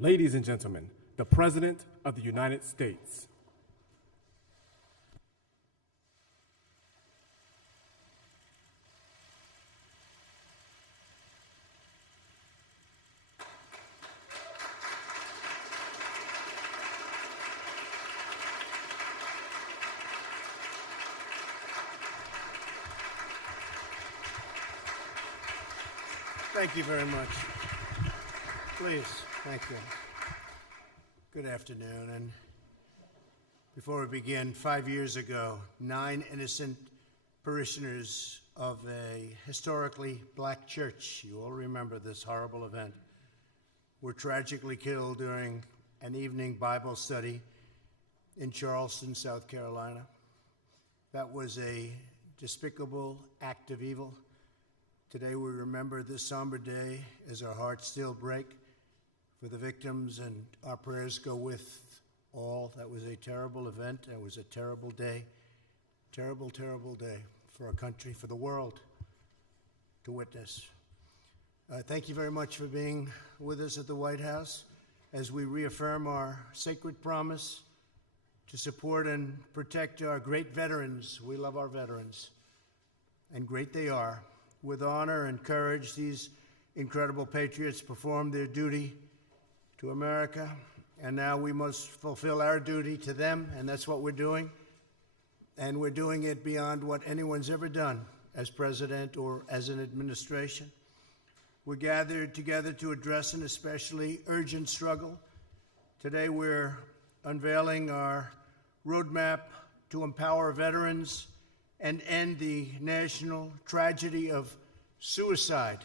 Ladies and gentlemen, the President of the United States. Thank you very much. Please, thank you. Good afternoon. And before we begin, 5 years ago, 9 innocent parishioners of a historically black church, you all remember this horrible event, were tragically killed during an evening Bible study in Charleston, South Carolina. That was a despicable act of evil. Today we remember this somber day as our hearts still break for the victims, and our prayers go with all. That was a terrible event. It was a terrible day. Terrible, terrible day for our country, for the world to witness. Thank you very much for being with us at the White House as we reaffirm our sacred promise to support and protect our great veterans. We love our veterans, and great they are. With honor and courage, these incredible patriots performed their duty to America, and now we must fulfill our duty to them, and that's what we're doing. And we're doing it beyond what anyone's ever done as president or as an administration. We're gathered together to address an especially urgent struggle. Today we're unveiling our roadmap to empower veterans and end the national tragedy of suicide.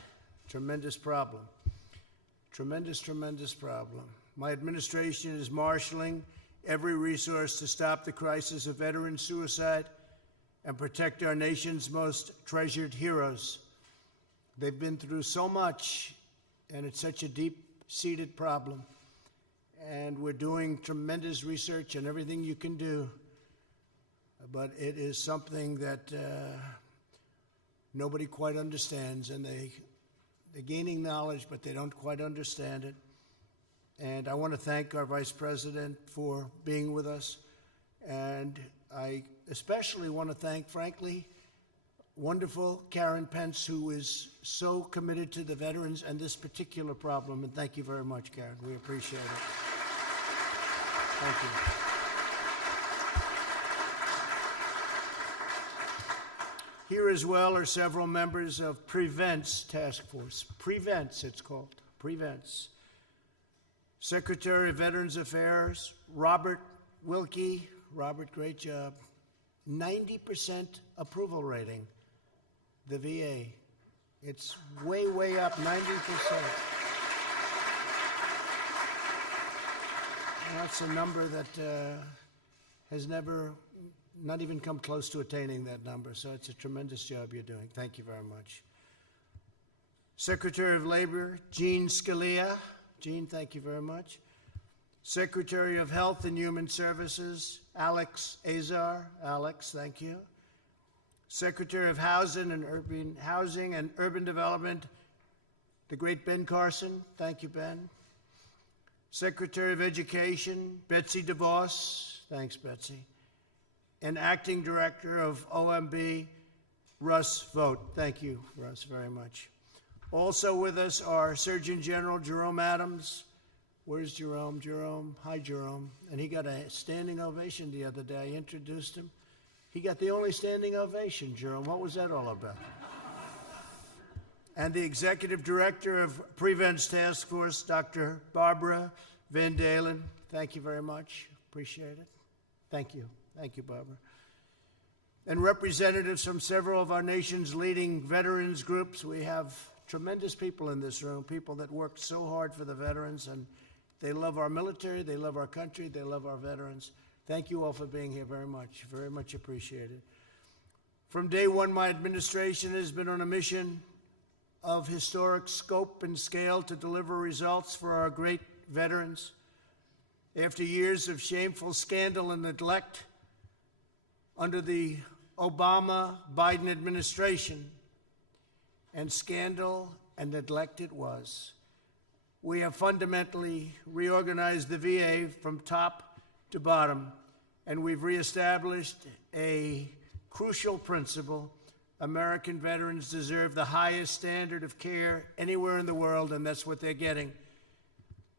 Tremendous problem. Tremendous, tremendous problem. My administration is marshaling every resource to stop the crisis of veteran suicide and protect our nation's most treasured heroes. They've been through so much, and it's such a deep-seated problem. And we're doing tremendous research and everything you can do. But it is something that nobody quite understands, and they're gaining knowledge, but they don't quite understand it. And I want to thank our Vice President for being with us. And I especially want to thank, frankly, wonderful Karen Pence, who is so committed to the veterans and this particular problem. And thank you very much, Karen. We appreciate it. Thank you. Here as well are several members of Prevent's task force. Prevent's, it's called. Prevent's. Secretary of Veterans Affairs, Robert Wilkie. Robert, great job. 90% approval rating, the VA. It's way, way up, 90%. That's a number that has never not even come close to attaining that number, so it's a tremendous job you're doing. Thank you very much. Secretary of Labor, Jean Scalia. Jean, thank you very much. Secretary of Health and Human Services, Alex Azar. Alex, thank you. Secretary of Housing and Urban Development, the great Ben Carson. Thank you, Ben. Secretary of Education, Betsy DeVos. Thanks, Betsy. And Acting Director of OMB, Russ Vogt. Thank you, Russ, very much. Also with us are Surgeon General Jerome Adams. Where's Jerome? Jerome, hi, Jerome. And he got a standing ovation the other day. I introduced him. He got the only standing ovation, Jerome. What was that all about? And the Executive Director of Prevent's Task Force, Dr. Barbara Van Dalen. Thank you very much. Appreciate it. Thank you. Thank you, Barbara. And representatives from several of our nation's leading veterans groups. We have tremendous people in this room, people that work so hard for the veterans, and they love our military, they love our country, they love our veterans. Thank you all for being here very much appreciated. From day one, my administration has been on a mission of historic scope and scale to deliver results for our great veterans. After years of shameful scandal and neglect under the Obama-Biden administration, and scandal and neglect it was, we have fundamentally reorganized the VA from top to bottom, and we've reestablished a crucial principle. American veterans deserve the highest standard of care anywhere in the world, and that's what they're getting.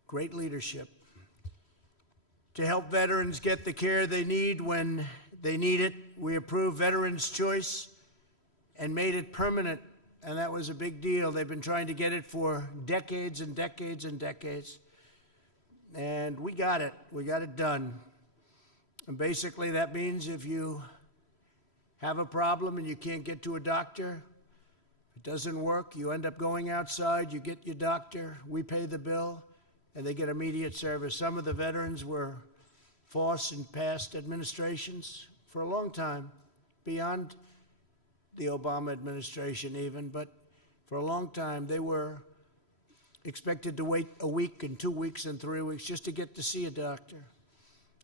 Great leadership. To help veterans get the care they need when they need it, we approved Veterans Choice and made it permanent, and that was a big deal. They've been trying to get it for decades and decades and decades, and we got it. We got it done. And basically that means if you have a problem and you can't get to a doctor, it doesn't work, you end up going outside, you get your doctor, we pay the bill, and they get immediate service. Some of the veterans were forced in past administrations for a long time, beyond the Obama administration even, but for a long time they were expected to wait a week and 2 weeks and 3 weeks just to get to see a doctor.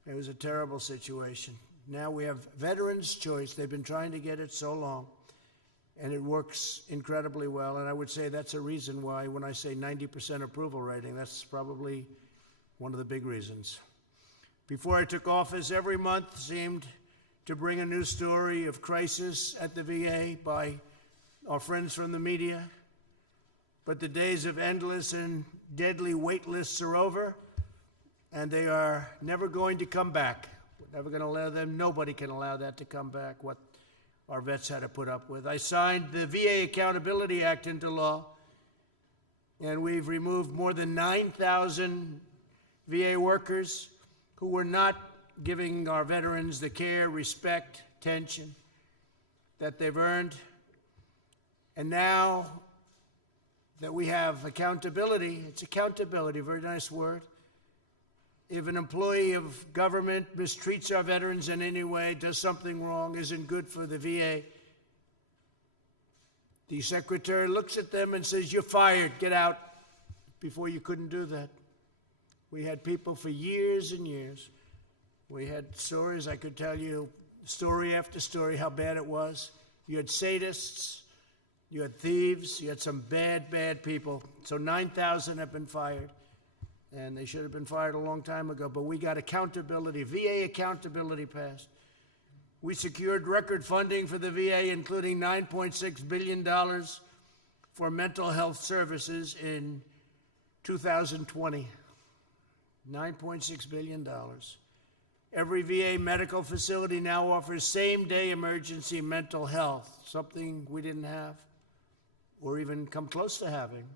It was a terrible situation. Now we have Veterans Choice. They've been trying to get it so long, and it works incredibly well. And I would say that's a reason why, when I say 90% approval rating, that's probably one of the big reasons. Before I took office, every month seemed to bring a new story of crisis at the VA by our friends from the media. But the days of endless and deadly wait lists are over, and they are never going to come back. We're never going to allow them. Nobody can allow that to come back, what our vets had to put up with. I signed the VA Accountability Act into law, and we've removed more than 9,000 VA workers who were not giving our veterans the care, respect, attention that they've earned. And now that we have accountability, it's accountability, very nice word. If an employee of government mistreats our veterans in any way, does something wrong, isn't good for the VA, the secretary looks at them and says, "You're fired, get out." Before, you couldn't do that. We had people for years and years. We had stories, I could tell you, story after story, how bad it was. You had sadists, you had thieves, you had some bad, bad people. So 9,000 have been fired. And they should have been fired a long time ago, but we got accountability, VA accountability passed. We secured record funding for the VA, including $9.6 billion for mental health services in 2020. $9.6 billion. Every VA medical facility now offers same-day emergency mental health, something we didn't have or even come close to having.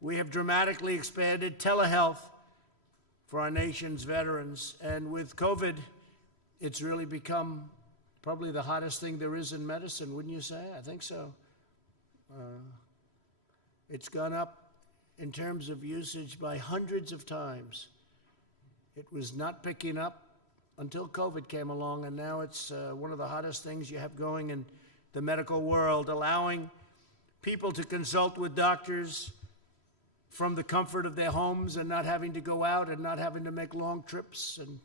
We have dramatically expanded telehealth for our nation's veterans. And with COVID, it's really become probably the hottest thing there is in medicine, wouldn't you say? I think so. It's gone up in terms of usage by hundreds of times. It was not picking up until COVID came along, and now it's one of the hottest things you have going in the medical world, allowing people to consult with doctors from the comfort of their homes and not having to go out and not having to make long trips, and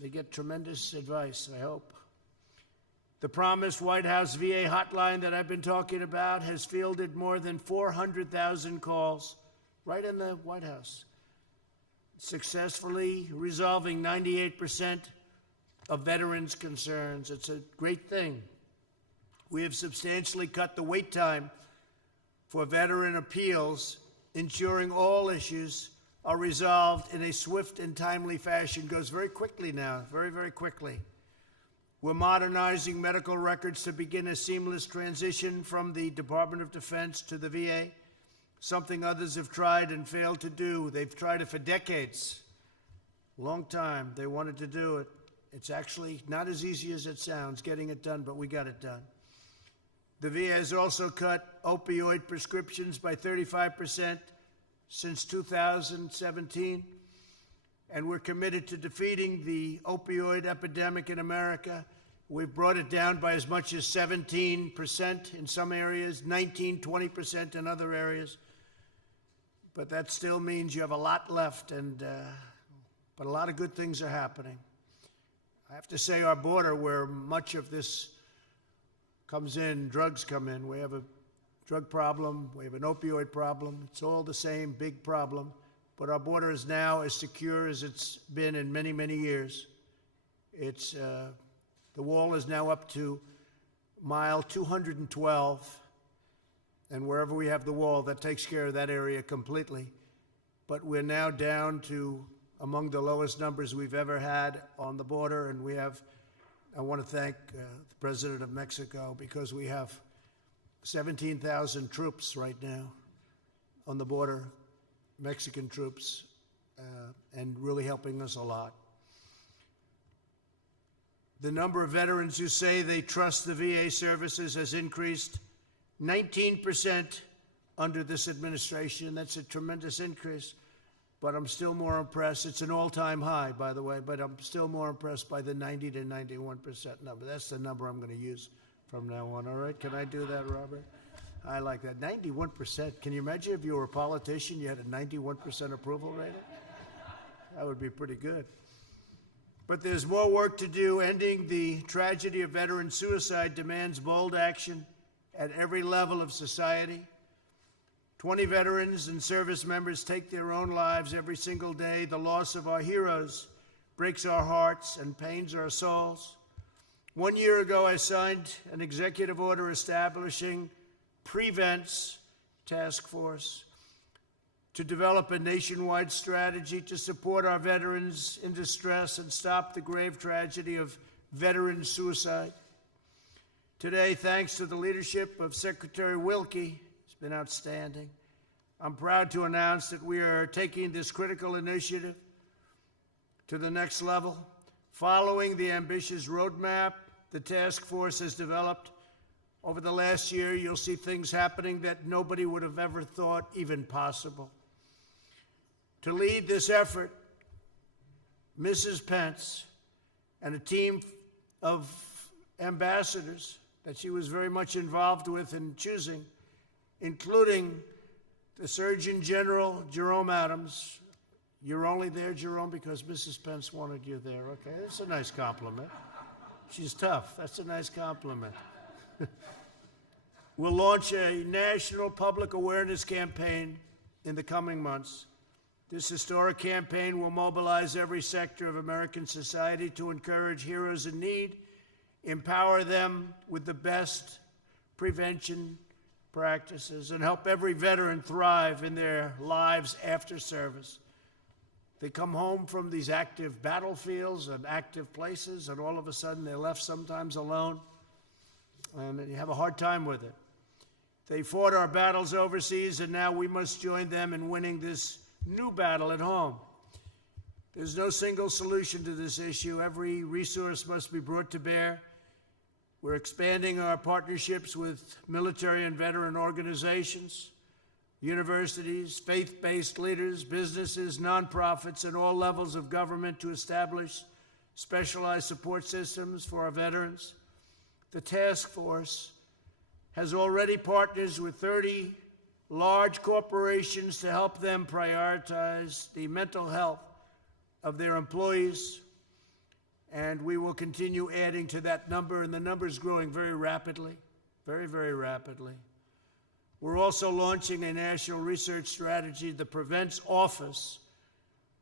they get tremendous advice, I hope. The promised White House VA hotline that I've been talking about has fielded more than 400,000 calls right in the White House, successfully resolving 98% of veterans' concerns. It's a great thing. We have substantially cut the wait time for veteran appeals, ensuring all issues are resolved in a swift and timely fashion. It goes very quickly now, very, very quickly. We're modernizing medical records to begin a seamless transition from the Department of Defense to the VA, something others have tried and failed to do. They've tried it for decades, a long time. They wanted to do it. It's actually not as easy as it sounds, getting it done, but we got it done. The VA has also cut opioid prescriptions by 35% since 2017, and we're committed to defeating the opioid epidemic in America. We've brought it down by as much as 17% in some areas, 19, 20% in other areas. But that still means you have a lot left, but a lot of good things are happening. I have to say, our border, where much of this comes in, drugs come in, we have a drug problem, we have an opioid problem. It's all the same big problem, but our border is now as secure as it's been in many, many years. It's, the wall is now up to mile 212, and wherever we have the wall, that takes care of that area completely. But we're now down to among the lowest numbers we've ever had on the border, and we have, I want to thank the President of Mexico, because we have 17,000 troops right now on the border, Mexican troops, and really helping us a lot. The number of veterans who say they trust the VA services has increased 19% under this administration. That's a tremendous increase, but I'm still more impressed. It's an all-time high, by the way, but I'm still more impressed by the 90 to 91% number. That's the number I'm going to use from now on, all right? Can I do that, Robert? I like that. 91%. Can you imagine if you were a politician, you had a 91% approval rating? That would be pretty good. But there's more work to do. Ending the tragedy of veteran suicide demands bold action at every level of society. 20 veterans and service members take their own lives every single day. The loss of our heroes breaks our hearts and pains our souls. 1 year ago, I signed an executive order establishing Prevent's Task Force to develop a nationwide strategy to support our veterans in distress and stop the grave tragedy of veteran suicide. Today, thanks to the leadership of Secretary Wilkie, it's been outstanding, I'm proud to announce that we are taking this critical initiative to the next level. Following the ambitious roadmap the task force has developed over the last year, you'll see things happening that nobody would have ever thought even possible. To lead this effort, Mrs. Pence and a team of ambassadors that she was very much involved with in choosing, including the Surgeon General, Jerome Adams. You're only there, Jerome, because Mrs. Pence wanted you there, okay? That's a nice compliment. She's tough. That's a nice compliment. We'll launch a national public awareness campaign in the coming months. This historic campaign will mobilize every sector of American society to encourage heroes in need, empower them with the best prevention practices, and help every veteran thrive in their lives after service. They come home from these active battlefields and active places, and all of a sudden they're left sometimes alone, and you have a hard time with it. They fought our battles overseas, and now we must join them in winning this new battle at home. There's no single solution to this issue. Every resource must be brought to bear. We're expanding our partnerships with military and veteran organizations, universities, faith-based leaders, businesses, nonprofits, and all levels of government to establish specialized support systems for our veterans. The task force has already partners with 30 large corporations to help them prioritize the mental health of their employees, and we will continue adding to that number, and the number is growing very rapidly, very, very rapidly. We're also launching a national research strategy. The Prevent's Office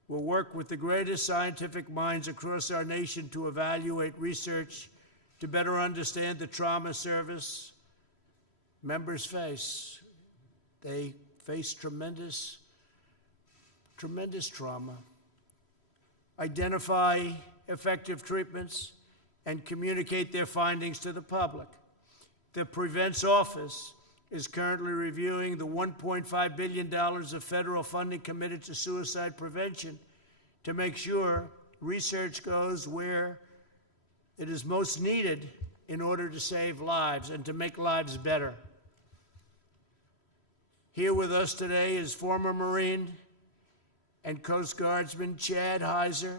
will work with the greatest scientific minds across our nation to evaluate research to better understand the trauma service members face. They face tremendous trauma. Identify effective treatments and communicate their findings to the public. The Prevent's Office is currently reviewing the $1.5 billion of federal funding committed to suicide prevention to make sure research goes where it is most needed in order to save lives and to make lives better. Here with us today is former Marine and Coast Guardsman Chad Heiser,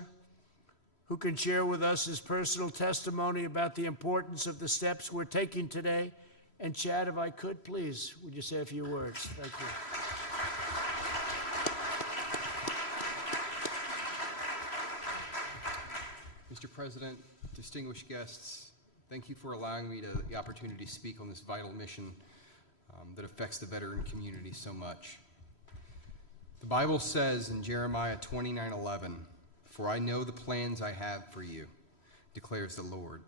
who can share with us his personal testimony about the importance of the steps we're taking today. And Chad, if I could, please, would you say a few words? Thank you. Mr. President, distinguished guests, thank you for allowing me the opportunity to speak on this vital mission that affects the veteran community so much. The Bible says in Jeremiah 29:11, "For I know the plans I have for you, declares the Lord,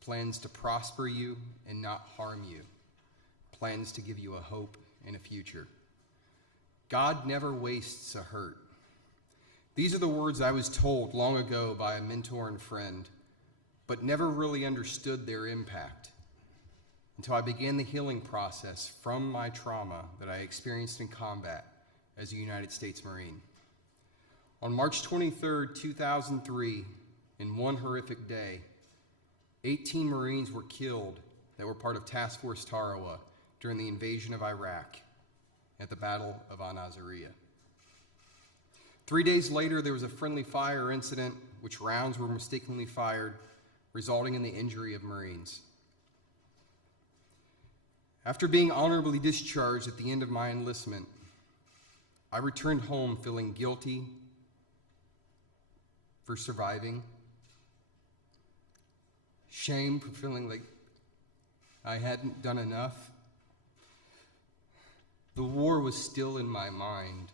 plans to prosper you and not harm you, plans to give you a hope and a future." God never wastes a hurt. These are the words I was told long ago by a mentor and friend, but never really understood their impact until I began the healing process from my trauma that I experienced in combat as a United States Marine. On March 23rd, 2003, in one horrific day, 18 Marines were killed that were part of Task Force Tarawa during the invasion of Iraq at the Battle of Al-Naziriyah. 3 days later, there was a friendly fire incident which rounds were mistakenly fired, resulting in the injury of Marines. After being honorably discharged at the end of my enlistment, I returned home feeling guilty for surviving, shame for feeling like I hadn't done enough. The war was still in my mind.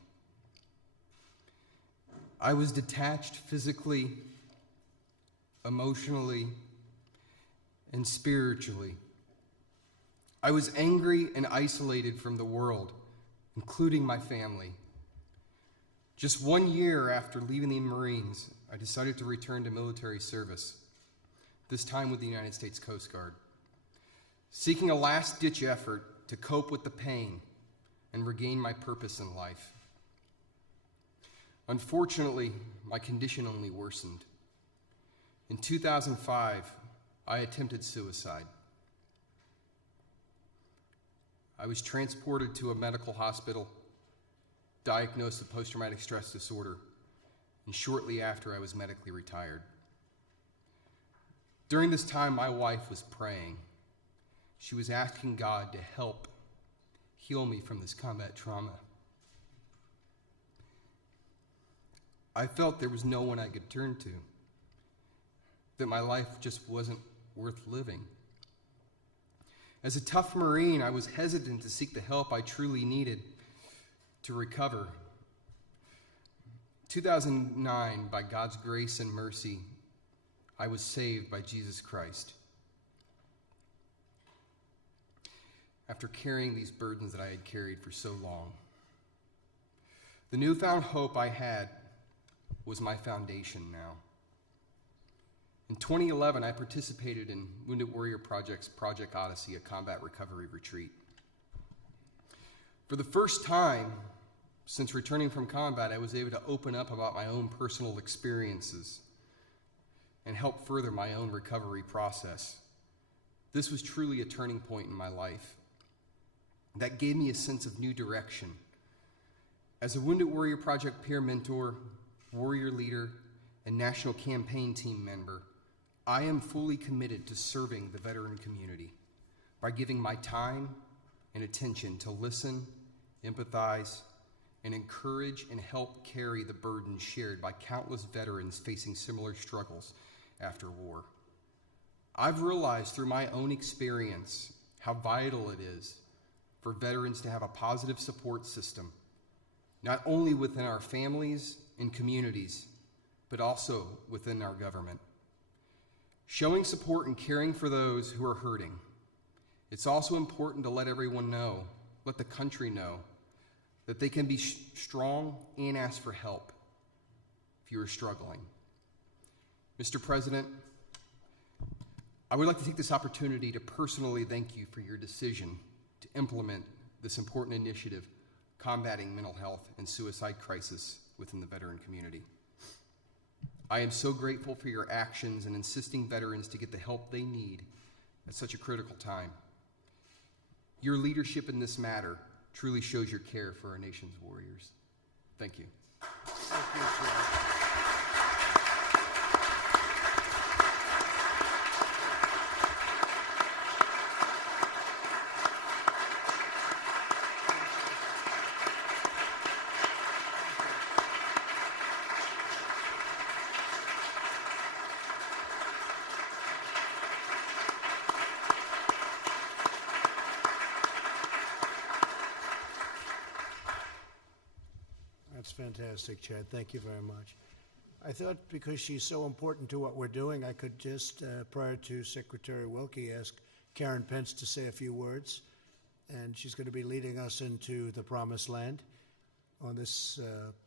I was detached physically, emotionally, and spiritually. I was angry and isolated from the world, including my family. Just 1 year after leaving the Marines, I decided to return to military service, this time with the United States Coast Guard, seeking a last-ditch effort to cope with the pain and regain my purpose in life. Unfortunately, my condition only worsened. In 2005, I attempted suicide. I was transported to a medical hospital, diagnosed with post-traumatic stress disorder, and shortly after I was medically retired. During this time, my wife was praying. She was asking God to help heal me from this combat trauma. I felt there was no one I could turn to, that my life just wasn't worth living. As a tough Marine, I was hesitant to seek the help I truly needed to recover. 2009, by God's grace and mercy, I was saved by Jesus Christ. After carrying these burdens that I had carried for so long, the newfound hope I had was my foundation now. In 2011, I participated in Wounded Warrior Project's Project Odyssey, a combat recovery retreat. For the first time since returning from combat, I was able to open up about my own personal experiences and help further my own recovery process. This was truly a turning point in my life that gave me a sense of new direction. As a Wounded Warrior Project peer mentor, warrior leader, and national campaign team member, I am fully committed to serving the veteran community by giving my time and attention to listen, empathize, and encourage and help carry the burden shared by countless veterans facing similar struggles after war. I've realized through my own experience how vital it is for veterans to have a positive support system, not only within our families and communities, but also within our government. Showing support and caring for those who are hurting. It's also important to let everyone know, let the country know, that they can be strong and ask for help if you are struggling. Mr. President, I would like to take this opportunity to personally thank you for your decision to implement this important initiative combating mental health and suicide crisis within the veteran community. I am so grateful for your actions in insisting veterans to get the help they need at such a critical time. Your leadership in this matter truly shows your care for our nation's warriors. Thank you. Thank you, sir. fantastic, Chad. Thank you very much. I thought because she's so important to what we're doing, I could just, prior to Secretary Wilkie, ask Karen Pence to say a few words. And she's going to be leading us into the promised land on this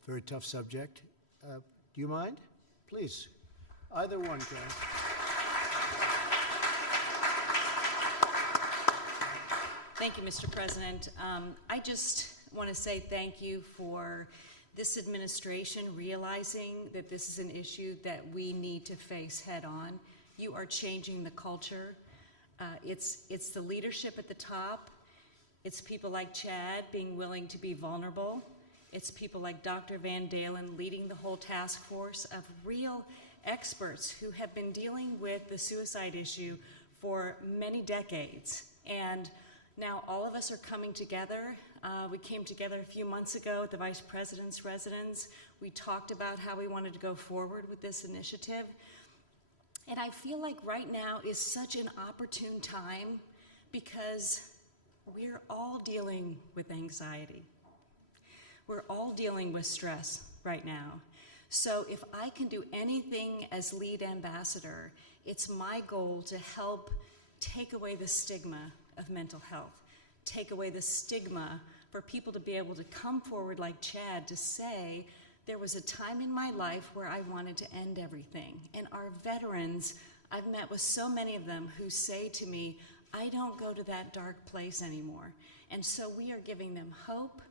very tough subject. Do you mind? Please. Either one, Karen. Thank you, Mr. President. I just want to say thank you for this administration realizing that this is an issue that we need to face head on. You are changing the culture. It's the leadership at the top. It's people like Chad being willing to be vulnerable. It's people like Dr. Van Dalen leading the whole task force of real experts who have been dealing with the suicide issue for many decades. And now all of us are coming together. We came together a few months ago at the Vice President's residence. We talked about how we wanted to go forward with this initiative. And I feel like right now is such an opportune time because we're all dealing with anxiety. We're all dealing with stress right now. So if I can do anything as lead ambassador, it's my goal to help take away the stigma of mental health, take away the stigma for people to be able to come forward like Chad to say, there was a time in my life where I wanted to end everything. And our veterans, I've met with so many of them who say to me, I don't go to that dark place anymore. And so we are giving them hope.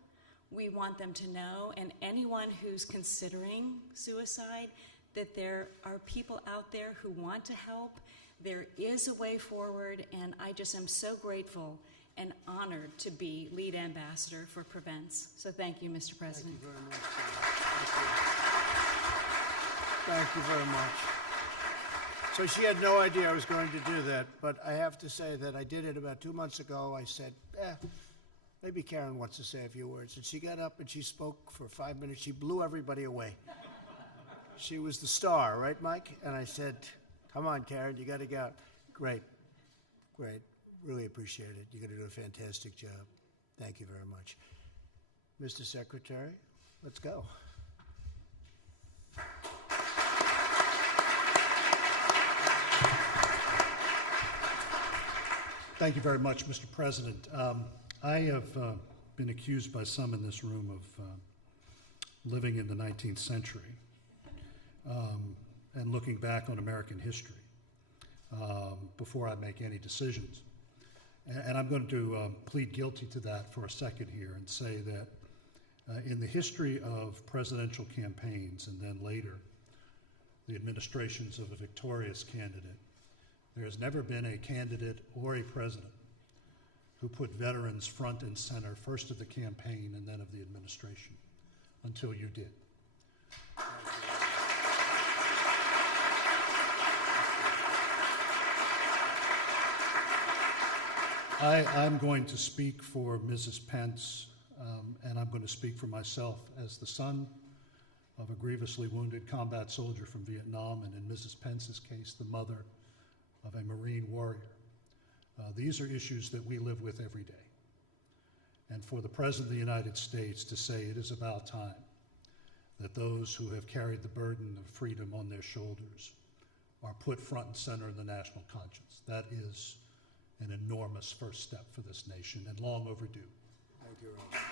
We want them to know, and anyone who's considering suicide, that there are people out there who want to help. There is a way forward, and I just am so grateful and honored to be lead ambassador for Prevents. So thank you, Mr. President. Thank you very much. Thank you very much. So she had no idea I was going to do that, but I have to say that I did it about 2 months ago. I said, maybe Karen wants to say a few words. And she got up and she spoke for 5 minutes. She blew everybody away. She was the star, right, Mike? And I said, come on, Karen, you got to go. Great, great. Really appreciate it. You're going to do a fantastic job. Thank you very much. Mr. Secretary, let's go. Thank you very much, Mr. President. I have been accused by some in this room of living in the 19th century and looking back on American history before I make any decisions. And I'm going to plead guilty to that for a second here and say that in the history of presidential campaigns and then later the administrations of a victorious candidate, there has never been a candidate or a president who put veterans front and center, first of the campaign and then of the administration, until you did. I'm going to speak for Mrs. Pence, and I'm going to speak for myself as the son of a grievously wounded combat soldier from Vietnam, and in Mrs. Pence's case, the mother of a Marine warrior. These are issues that we live with every day. And for the President of the United States to say it is about time that those who have carried the burden of freedom on their shoulders are put front and center in the national conscience, that is an enormous first step for this nation and long overdue. Thank you, Robert.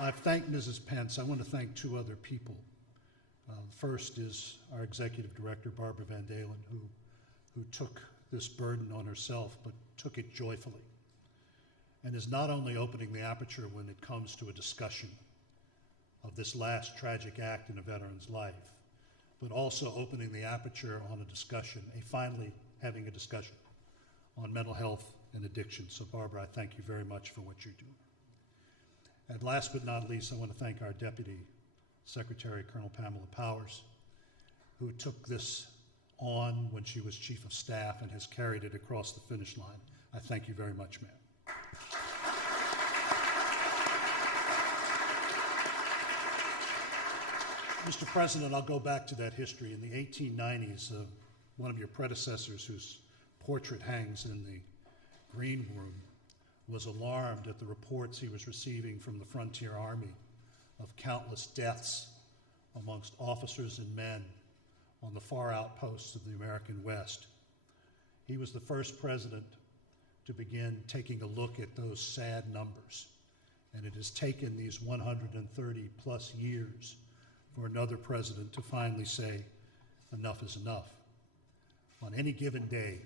I've thanked Mrs. Pence. I want to thank two other people. First is our Executive Director, Barbara Van Dalen, who took this burden on herself, but took it joyfully, and is not only opening the aperture when it comes to a discussion of this last tragic act in a veteran's life, but also opening the aperture on a discussion, finally having a discussion on mental health and addiction. So Barbara, I thank you very much for what you're doing. And last but not least, I want to thank our Deputy Secretary, Colonel Pamela Powers, who took this on when she was Chief of Staff and has carried it across the finish line. I thank you very much, ma'am. Mr. President, I'll go back to that history. In the 1890s, one of your predecessors, whose portrait hangs in the green room, was alarmed at the reports he was receiving from the Frontier Army of countless deaths amongst officers and men on the far outposts of the American West. He was the first president to begin taking a look at those sad numbers, and it has taken these 130 plus years for another president to finally say, enough is enough. On any given day,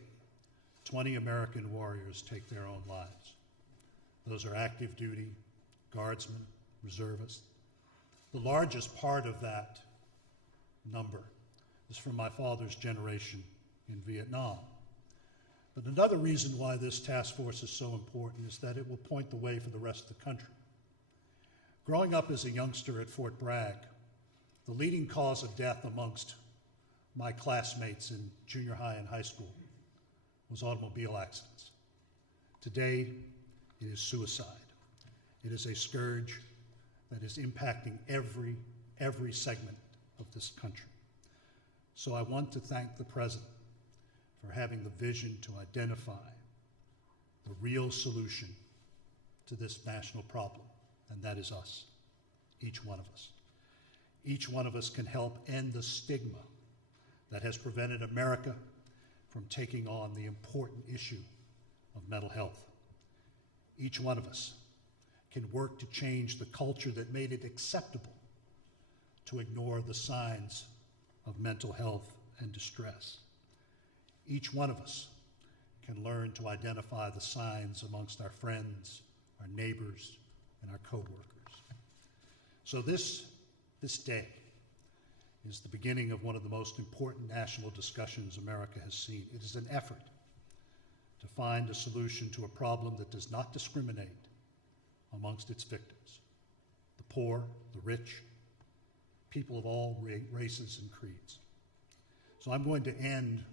20 American warriors take their own lives. Those are active duty, guardsmen, reservists. The largest part of that number is from my father's generation in Vietnam. But another reason why this task force is so important is that it will point the way for the rest of the country. Growing up as a youngster at Fort Bragg, the leading cause of death amongst my classmates in junior high and high school was automobile accidents. Today, it is suicide. It is a scourge that is impacting every segment of this country. So I want to thank the President for having the vision to identify the real solution to this national problem, and that is us, each one of us. Each one of us can help end the stigma that has prevented America from taking on the important issue of mental health. Each one of us can work to change the culture that made it acceptable to ignore the signs of mental health and distress. Each one of us can learn to identify the signs amongst our friends, our neighbors, and our coworkers. So this day is the beginning of one of the most important national discussions America has seen. It is an effort to find a solution to a problem that does not discriminate amongst its victims: the poor, the rich, people of all races and creeds. So I'm going to end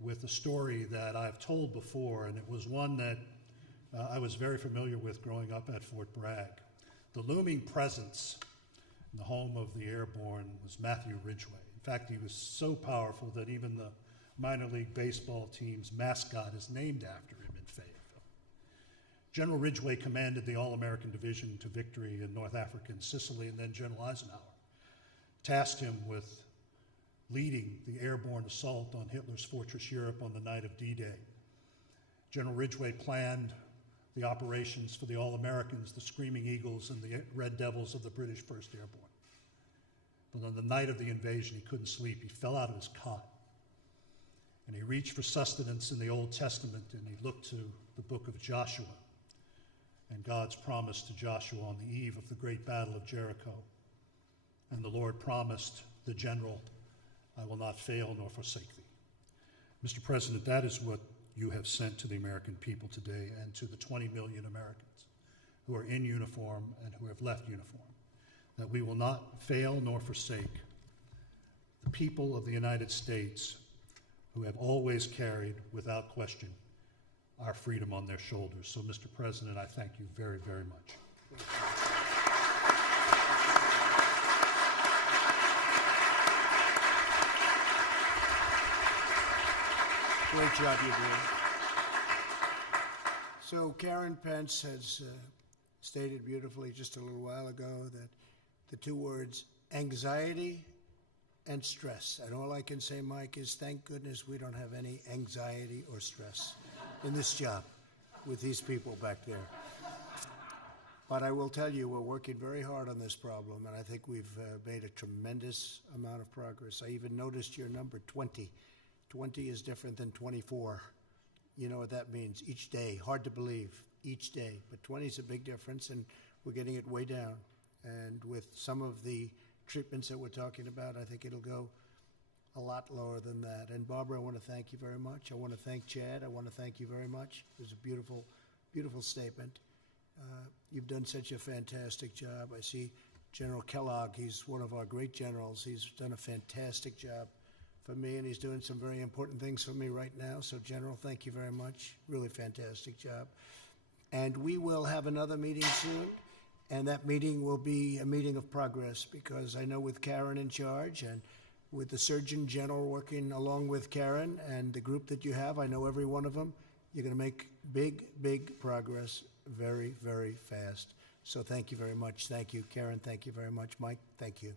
with a story that I've told before, and it was one that I was very familiar with growing up at Fort Bragg. The looming presence in the home of the airborne was Matthew Ridgway. In fact, he was so powerful that even the minor league baseball team's mascot is named after him in Fayetteville. General Ridgway commanded the All-American Division to victory in North Africa and Sicily, and then General Eisenhower tasked him with leading the airborne assault on Hitler's fortress Europe on the night of D-Day. General Ridgway planned the operations for the All-Americans, the Screaming Eagles, and the Red Devils of the British 1st Airborne. But on the night of the invasion, he couldn't sleep. He fell out of his cot, and he reached for sustenance in the Old Testament, and he looked to the book of Joshua and God's promise to Joshua on the eve of the great battle of Jericho. And the Lord promised the general, "I will not fail nor forsake thee." Mr. President, that is what you have sent to the American people today and to the 20 million Americans who are in uniform and who have left uniform, that we will not fail nor forsake the people of the United States who have always carried, without question, our freedom on their shoulders. So, Mr. President, I thank you very, very much. Great job you're doing. So Karen Pence has stated beautifully just a little while ago that the two words anxiety and stress. And all I can say, Mike, is thank goodness we don't have any anxiety or stress in this job with these people back there. But I will tell you, we're working very hard on this problem, and I think we've made a tremendous amount of progress. I even noticed your number, 20. 20 is different than 24. You know what that means. Each day, hard to believe, each day. But 20 is a big difference, and we're getting it way down. And with some of the treatments that we're talking about, I think it'll go a lot lower than that. And Barbara, I want to thank you very much. I want to thank Chad. I want to thank you very much. It was a beautiful, beautiful statement. You've done such a fantastic job. I see General Kellogg. He's one of our great generals. He's done a fantastic job for me, and he's doing some very important things for me right now. So, General, thank you very much. Really fantastic job. And we will have another meeting soon, and that meeting will be a meeting of progress, because I know with Karen in charge and with the Surgeon General working along with Karen and the group that you have, I know every one of them, You're going to make big, big progress very, very fast. So thank you very much. Thank you, Karen. Thank you very much. Mike, thank you.